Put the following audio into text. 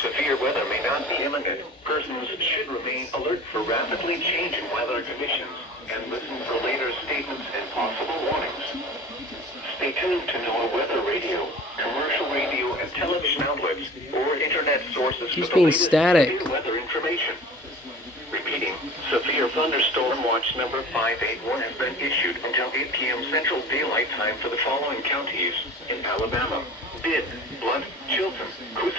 Severe weather may not be imminent. Persons should remain alert for rapidly changing weather conditions and listen for later statements and possible warnings. Stay tuned to NOAA weather radio, commercial radio and television outlets, or internet sources Keeps for the being latest static. severe weather information. Repeating, severe thunderstorm watch number 581 has been issued until 8 p.m. Central Daylight Time for the following counties in Alabama: Bibb, Blount, Chilton, Coos